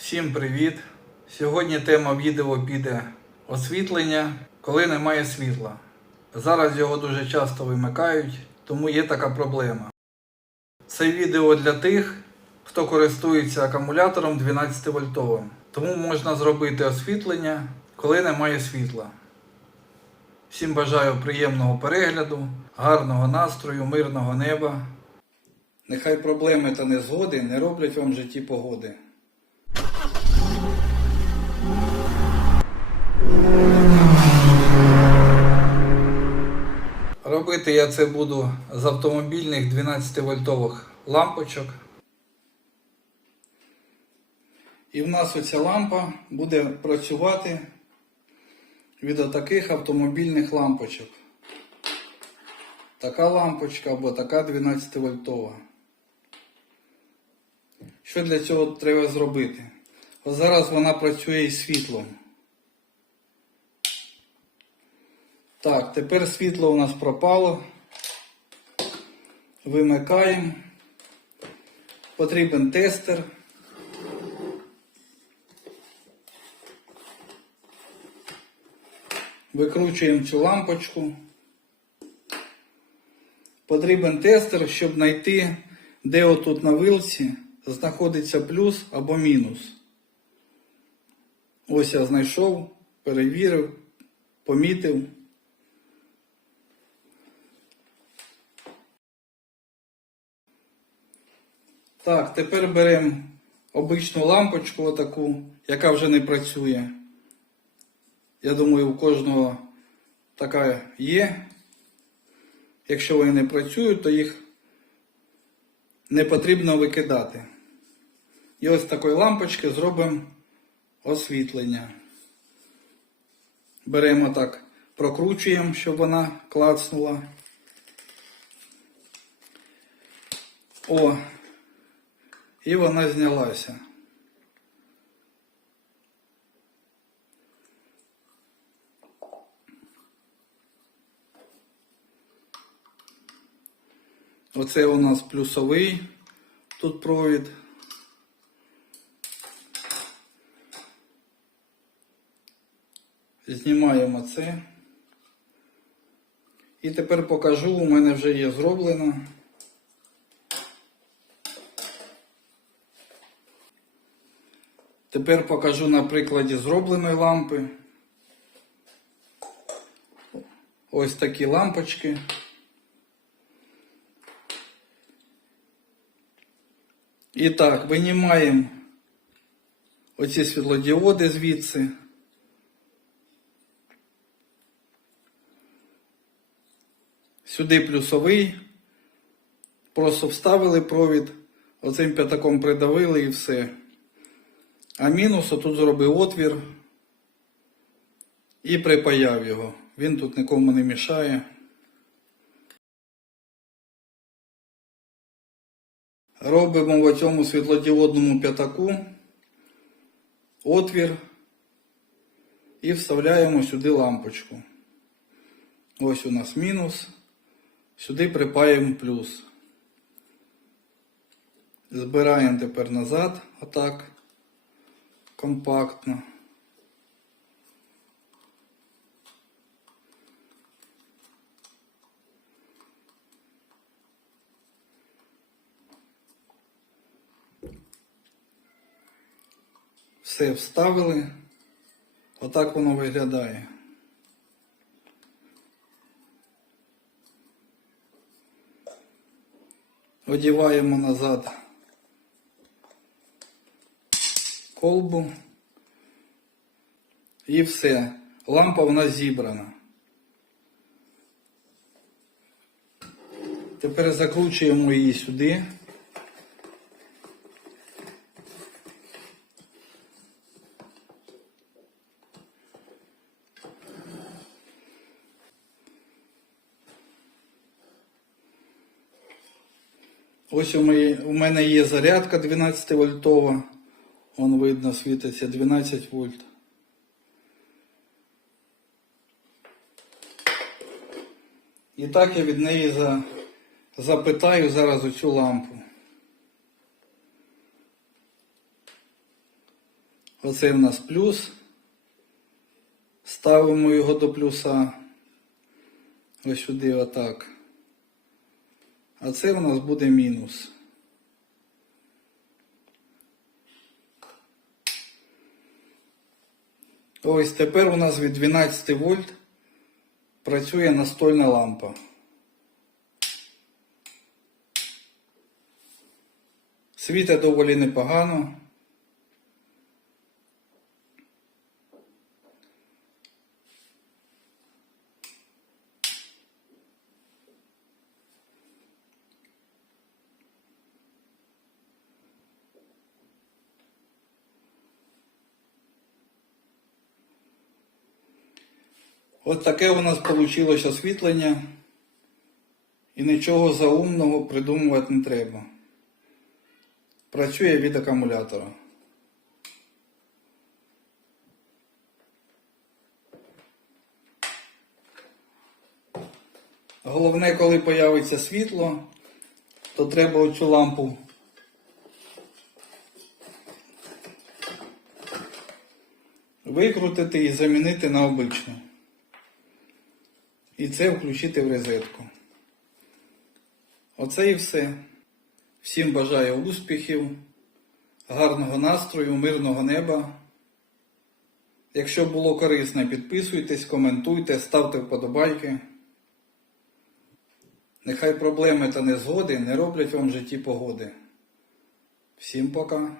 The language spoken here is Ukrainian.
Всім привіт! Сьогодні тема відео піде освітлення, коли немає світла. Зараз його дуже часто вимикають, тому є така проблема. Це відео для тих, хто користується акумулятором 12 вольтовим. Тому можна зробити освітлення, коли немає світла. Всім бажаю приємного перегляду, гарного настрою, мирного неба. Нехай проблеми та незгоди не роблять вам в житті погоди. Робити я це буду з автомобільних 12 вольтових лампочок. І в нас оця лампа буде працювати від отаких автомобільних лампочок. Така лампочка або така 12 вольтова. Що для цього треба зробити? Ось зараз вона працює із світлом. Так, тепер світло у нас пропало. Вимикаємо. Потрібен тестер. Викручуємо цю лампочку. Потрібен тестер, щоб знайти, де отут на вилці знаходиться плюс або мінус. Ось я знайшов, перевірив, помітив. Так, тепер беремо обичну лампочку, отаку, яка вже не працює. Я думаю, у кожного така є. Якщо вони не працюють, то їх не потрібно викидати. І ось такої лампочки зробимо освітлення. Беремо так, прокручуємо, щоб вона клацнула. О, і вона знялася. Оце у нас плюсовий тут провід. Знімаємо це. І тепер покажу, у мене вже є зроблено. Тепер покажу на прикладі зробленої лампи. Ось такі лампочки. І так, винімаємо оці світлодіоди звідси. Сюди плюсовий. Просто вставили провід, оцим п'ятаком придавили і все. А мінус тут зробив отвір і припаяв його. Він тут нікому не мішає. Робимо в цьому світлодіодному п'ятаку отвір і вставляємо сюди лампочку. Ось у нас мінус. Сюди припаємо плюс. Збираємо тепер назад, отак, компактно. Все вставили. Отак воно виглядає. Одіваємо назад колбу. І все. Лампа в нас зібрана. Тепер закручуємо її сюди. Ось у, мене є зарядка 12 вольтова. Вон видно, світиться 12 вольт. І так я від неї за, запитаю зараз оцю лампу. Оце в нас плюс. Ставимо його до плюса. Ось сюди отак. А це у нас буде мінус. Ось тепер у нас від 12 вольт працює настольна лампа. Світа доволі непогано. От таке у нас вийшло освітлення. І нічого заумного придумувати не треба. Працює від акумулятора. Головне, коли появиться світло, то треба оцю лампу викрутити і замінити на обичну. І це включити в розетку. Оце і все. Всім бажаю успіхів, гарного настрою, мирного неба. Якщо було корисно, підписуйтесь, коментуйте, ставте вподобайки. Нехай проблеми та незгоди не роблять вам в житті погоди. Всім пока!